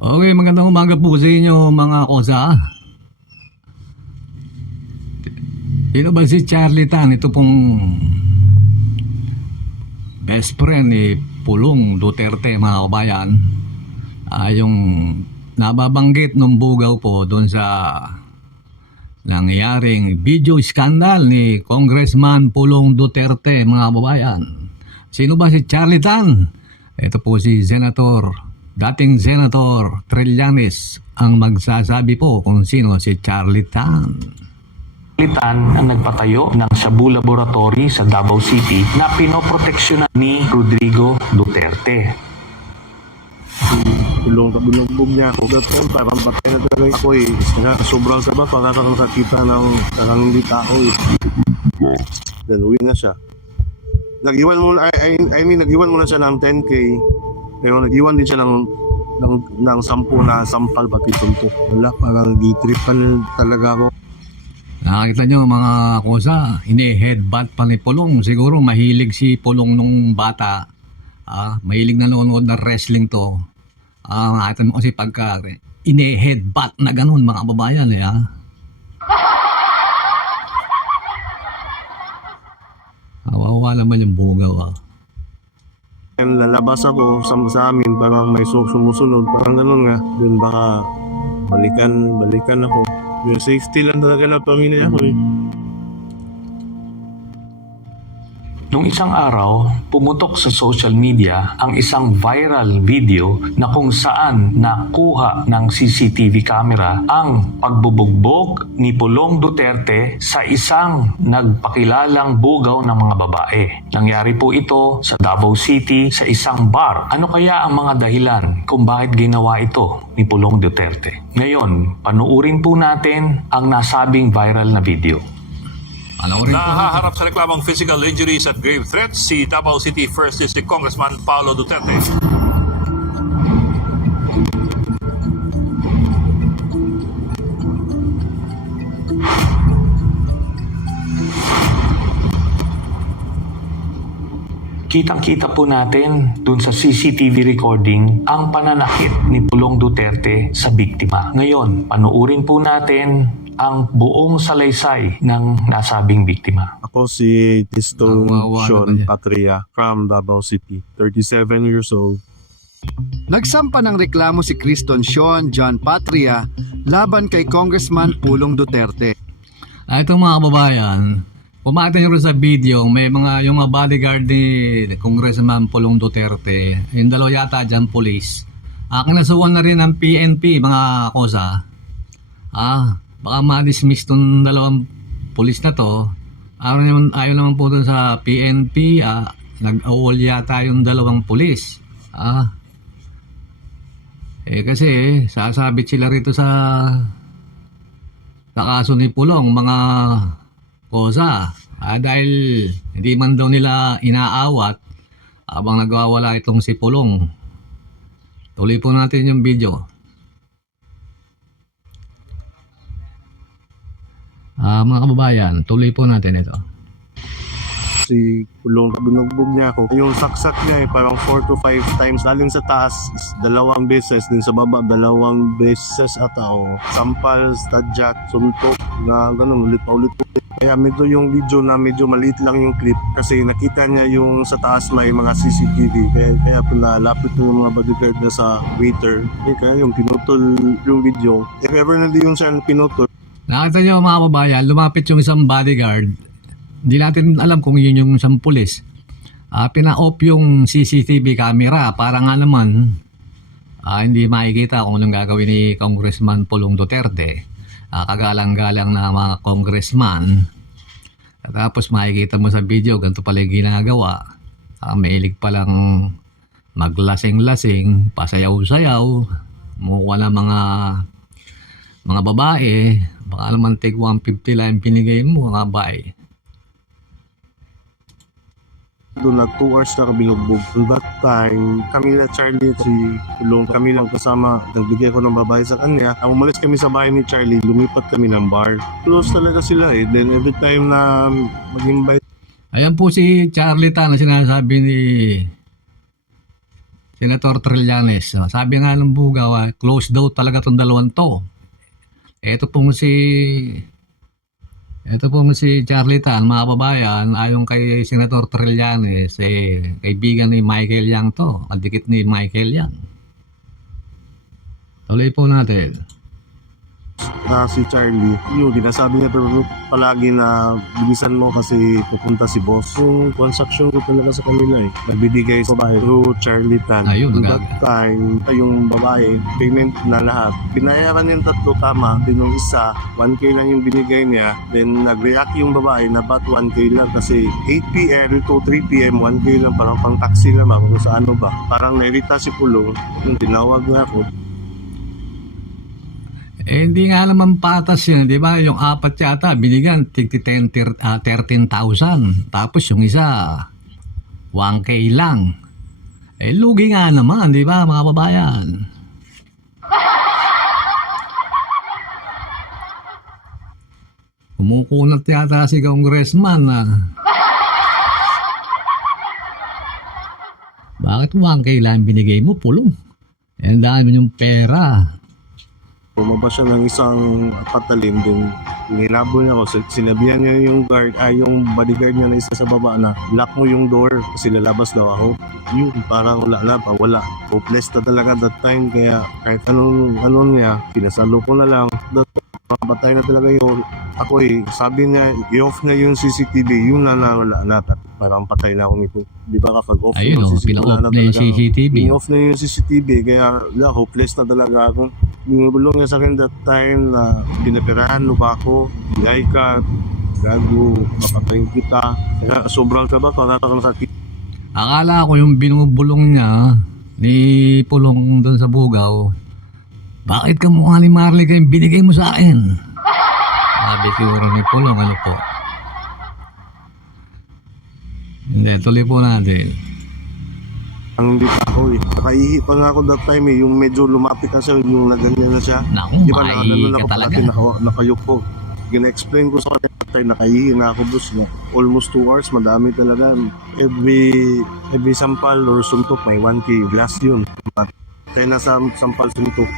Okay, magandang umaga po sa inyo mga kosa. Sino ba si Charlie Tan? Ito pong best friend ni Pulong Duterte mga kabayan. Ah, yung nababanggit ng bugaw po doon sa nangyaring video scandal ni Congressman Pulong Duterte mga kababayan. Sino ba si Charlie Tan? Ito po si Senator, dating Senator Trillanes ang magsasabi po kung sino si Charlie Tan. Litan ang nagpatayo ng Shabu Laboratory sa Davao City na pinoproteksyonan ni Rodrigo Duterte. Tulong ka binugbog niya ako. Dapat parang patay na talaga ako eh. Nga, sobrang sabah pagkakakakita ng takang hindi tao eh. Then uwi na siya. Nag-iwan muna, I, I, I mean, nag-iwan muna siya ng 10k. Pero nag-iwan din siya ng ng, ng 10 na sampal pati tuntok. Wala, parang gitripan talaga ako. Nakakita nyo mga kosa, ini-headbutt pa ni Pulong. Siguro mahilig si Pulong nung bata. Ah, mahilig na nanonood ng wrestling to. Ah, nakita mo kasi pagka ini-headbutt na ganun mga babayan eh ah. Kawawa naman yung bugaw ah. And lalabas ako sa, sa amin, parang may su- sumusunod, parang ganun nga. Then baka balikan, balikan ako. Yung safety lang talaga ng pamilya ko eh. Nung isang araw, pumutok sa social media ang isang viral video na kung saan nakuha ng CCTV camera ang pagbubugbog ni Pulong Duterte sa isang nagpakilalang bugaw ng mga babae. Nangyari po ito sa Davao City sa isang bar. Ano kaya ang mga dahilan kung bakit ginawa ito ni Pulong Duterte? Ngayon, panuurin po natin ang nasabing viral na video. Ano rin po natin? Nahaharap sa reklamong physical injuries at grave threats si Davao City 1st District Congressman Paulo Duterte. Kitang-kita po natin dun sa CCTV recording ang pananakit ni Pulong Duterte sa biktima. Ngayon, panuurin po natin ang buong salaysay ng nasabing biktima. Ako si Tisto wawa Sean. Patria from Davao City, 37 years old. Nagsampa ng reklamo si Criston Sean John Patria laban kay Congressman Pulong Duterte. Ah, ito mga kababayan, pumakita nyo sa video, may mga yung mga bodyguard ni Congressman Pulong Duterte, yung dalawa yata dyan, police. Ah, kinasuhan na rin ng PNP, mga kosa. Ah, baka ma-dismiss tong dalawang police na to. Ayaw naman, ayaw naman po dun sa PNP, ah, nag-awol yata yung dalawang police. Ah, eh kasi sasabit sila rito sa sa kaso ni Pulong mga kosa ah, dahil hindi man daw nila inaawat habang nagwawala itong si Pulong tuloy po natin yung video ah, mga kababayan tuloy po natin ito Si Kulong binugbog niya ako. Yung saksak niya eh, parang 4 to 5 times. Galing sa taas, dalawang beses. Din sa baba, dalawang beses ata o. Sampal, stadyak, suntok, na ganun, ulit pa ulit ulit. Kaya medyo yung video na medyo maliit lang yung clip kasi nakita niya yung sa taas may mga CCTV kaya, kaya po nalapit yung mga bodyguard na sa waiter. Eh, kaya yung pinutol yung video. If ever na di yung siya pinutol. Nakita nyo mga kababayan lumapit yung isang bodyguard. Hindi natin alam kung yun yung isang pulis. Ah, pina-off yung CCTV camera. Para nga naman ah, hindi makikita kung anong gagawin ni Congressman Pulong Duterte. Ah, kagalang-galang na mga congressman. Tapos makikita mo sa video, ganito pala yung ginagawa. Ah, mailig palang maglasing-lasing, pasayaw-sayaw, mukha na mga mga babae, baka naman take 150 lang binigay mo, mga babae. Doon na 2 hours na kabilugbog. On that time, kami na Charlie at si Tulong, kami lang kasama. Nagbigay ako ng babae sa kanya. Ang umalis kami sa bahay ni Charlie, lumipat kami ng bar. Close talaga sila eh. Then every time na mag-invite Ayan po si Charlie Tan na sinasabi ni Senator Trillanes. Ah, Sabi nga ng Bugaw, ah, close daw talaga tong dalawang to. Ito pong si ito pong si Charlie Tan, mga kababayan, ayon kay Senator Trillanes, eh, kaibigan ni Michael Yang to, kadikit ni Michael Yang. Tuloy po natin. Na si Charlie, yung ginasabi niya pero palagi na bilisan mo kasi pupunta si boss. Yung transaction ko talaga sa kanila eh. Nagbibigay sa bahay through Charlie Tan. Ayun, Yung nag- that time, yung babae, payment na lahat. Binayaran yung tatlo tama, then yung isa, 1K lang yung binigay niya. Then nag-react yung babae na ba't 1K lang kasi 8pm to 3pm, 1K lang parang pang taxi naman kung sa ano ba. Parang nairita si Pulong, yung tinawag na ako, Eh, hindi nga naman patas yan, di ba? Yung apat yata, binigyan, tig 10, tir- ah, 13,000. Tapos yung isa, 1K lang. Eh, lugi nga naman, di ba, mga babayan? Kumukunat yata si congressman na bakit 1K lang binigay mo, pulong? Eh, dami yung pera. Bumaba siya ng isang patalim din. Nilabo niya ako. Sin- Sinabihan niya yung guard, ay yung bodyguard niya na isa sa baba na lock mo yung door kasi lalabas daw ako. Yun, parang wala na pa, wala. Hopeless na talaga that time kaya kahit anong, anong niya, pinasalo ko na lang. That Papatay na talaga yun. Ako eh, sabi niya, i-off na yung CCTV, yun na na wala na. Parang patay na ako nito. Di ba kapag off Ayun, yung oh, pina-off wala na yung. CCTV. I-off na yung CCTV kaya yeah, hopeless na talaga ako. Binubulong niya sa akin that time na pinapirahan mo ba ako, bigay ka, gago, mapatayin kita. Kaya sobrang kaba, kakatakang sakit. Akala ko yung binubulong niya ni Pulong doon sa Bugaw, bakit ka mukha ni Marley kayo binigay mo sa akin? Sabi siguro ni Pulong, ano po? Hindi, tuloy po natin. Ang hindi pa ako eh. Nakaihi pa nga ako that time eh, yung medyo lumapit na siya, yung naganyan na siya. Naku, Di ba, naka, mahi ano na ka ako talaga. naka, nakayuko. Gina-explain ko sa kanya that time, nakaihi na ako boss na almost 2 hours, madami talaga. Every, every sampal or suntok, may 1K, glass yun. Kaya nasa sampal suntok,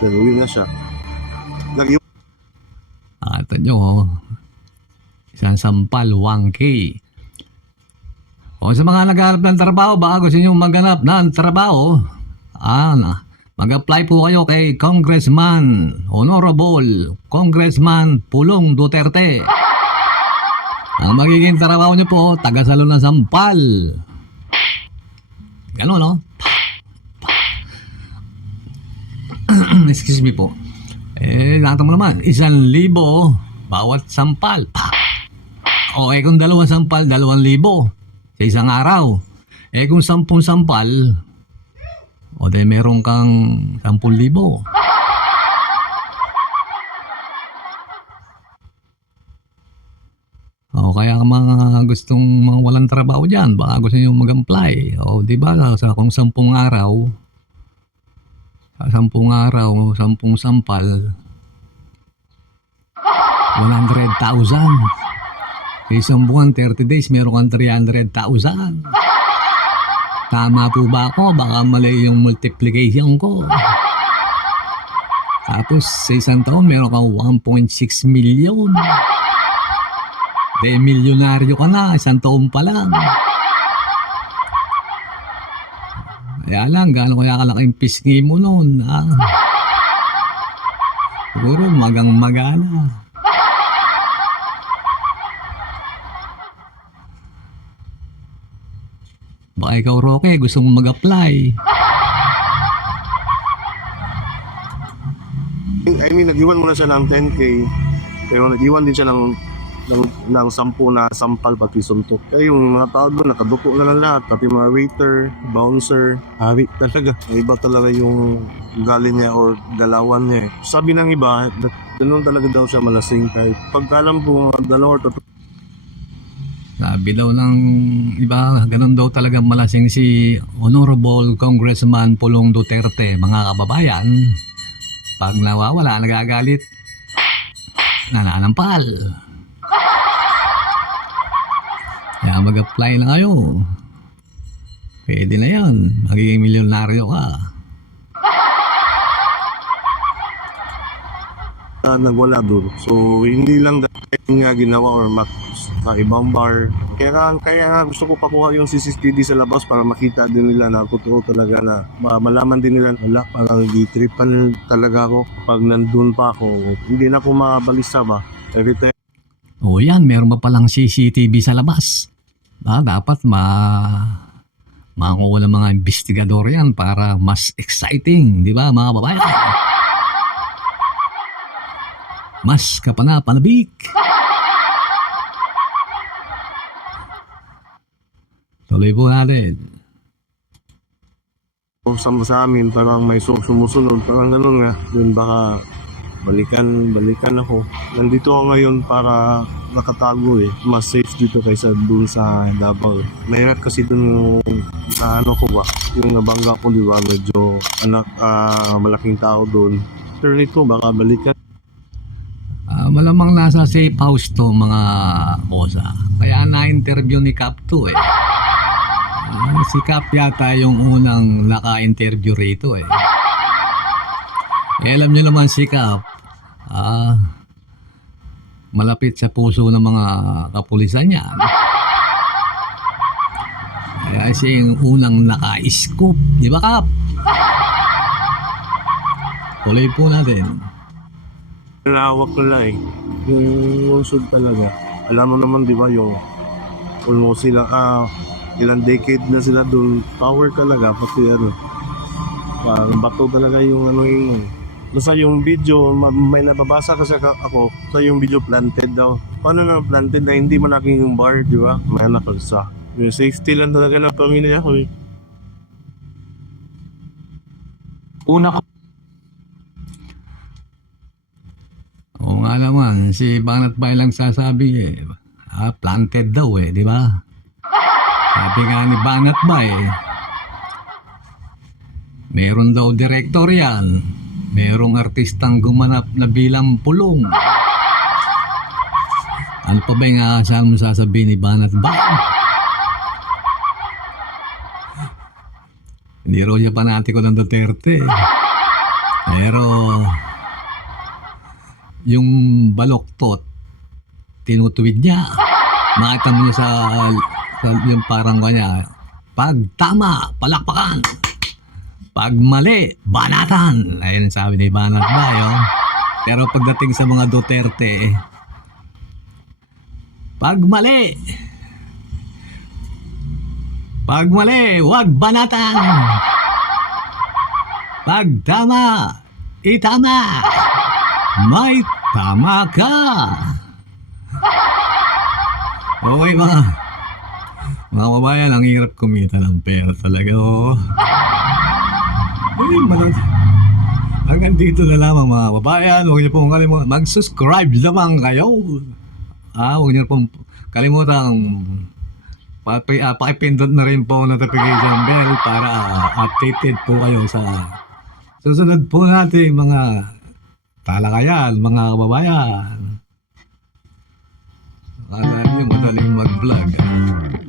then uwi na siya. Lagi Ah, ito nyo, oh. Isang sampal, 1K. O sa mga naghahanap ng trabaho, baka gusto nyo maghanap ng trabaho, ah, mag-apply po kayo kay Congressman, Honorable Congressman Pulong Duterte. Ang magiging trabaho nyo po, taga-salo ng sampal. Gano'n, no? Excuse me po. Eh, nakita mo naman, isang libo bawat sampal. Pa. O eh kung dalawang sampal, dalawang libo sa isang araw. Eh kung sampung sampal, o de meron kang sampung libo. O kaya mga gustong mga walang trabaho dyan, baka gusto nyo mag-apply. O di ba sa kung sampung araw, sa sampung araw, sampung sampal, 100,000. Sa isang buwan, 30 days, meron kang 300,000. Tama po ba ako? Baka mali yung multiplication ko. Tapos, sa isang taon, meron kang 1.6 million. De, milyonaryo ka na, isang taon pa lang. Kaya lang, gaano kaya kalaking pisngi mo noon, ah. Siguro, magang magana. Baka ikaw, Roque, gusto mong mag-apply. I mean, nag-iwan muna siya ng 10K, pero nag-iwan din siya ng ng, ng 10 na sampal pati suntok. Kaya yung mga tao doon, nakaduko na lang lahat. Pati mga waiter, bouncer, hari talaga. Iba talaga yung galing niya or galawan niya eh. Sabi ng iba, ganun talaga daw siya malasing kahit pagkalam po dalawa or tatlo Sabi daw ng iba, ganun daw talaga malasing si Honorable Congressman Pulong Duterte, mga kababayan. Pag nawawala, nagagalit, nananampal. Kaya mag-apply na kayo. Pwede na yan. Magiging milyonaryo ka. na nagwala doon. So, hindi lang dahil nga ginawa or mat sa ibang bar. Kaya, kaya nga gusto ko pakuha yung CCTV sa labas para makita din nila na totoo talaga na ma- malaman din nila wala parang di-tripan talaga ako pag nandun pa ako. Hindi na ako mabalisa ba. Every time O yan, meron ba palang CCTV sa labas? Ah, dapat ma makuha ng mga investigador yan para mas exciting, di ba mga babae? Mas kapana-panabik. Tuloy po natin. sa, sa amin parang may su- sumusunod parang ganun nga yun baka balikan balikan ako nandito ako ngayon para nakatago eh mas safe dito kaysa dun sa Davao eh. mahirap kasi dun yung na ano ko ba yung nabangga ko di ba medyo anak ah, malaking tao dun alternate ko baka balikan Ah, malamang nasa safe house to mga bosa. Kaya na-interview ni Cap to eh. Ah, si Cap yata yung unang naka-interview rito eh. eh alam niyo naman si Cap, ah, malapit sa puso ng mga kapulisan niya. Kaya siya yung unang naka-scoop. Di ba Cap? Tuloy po natin. Lawak nila eh. Yung lungsod talaga. Alam mo naman di ba yung almost sila, ah, ilang decade na sila doon. Power talaga, pati ano. Parang bato talaga yung ano yung Basta yung video, ma- may nababasa kasi ka- ako, sa yung video planted daw. Paano na planted na hindi malaking yung bar, di ba? May anak sa. Yung safety lang talaga ng pamilya ko eh. Una ko Oo nga naman, si Banat Bay lang sasabi eh. Ah, planted daw eh, di ba? Sabi nga ni Banat Bay. Meron daw director yan. Merong artistang gumanap na bilang pulong. Ano pa ba yung aasahan mo sasabihin ni Banat Bay? Hindi raw siya panatiko ng Duterte. Pero yung baloktot, tinutuwid niya. Nakita mo niya sa yung parang kanya, pag tama, palakpakan. Pag mali, banatan. Ayun ang sabi ni Banat Bayo. Pero pagdating sa mga Duterte, pag mali, pag mali, wag banatan. Pag tama, itama. May tama ka. Okay mga mga kabayan, ang hirap kumita ng pera talaga. Oh. Ay, manang, hanggang dito na lamang mga kabayan. Huwag niyo pong kalimutan. Mag-subscribe naman kayo. Ah, huwag niyo pong kalimutan Paki, ah, pakipindot na rin po ang notification bell para ah, updated po kayo sa susunod po natin mga talakayan, mga kababayan. Akala niyo madaling mag-vlog. ah.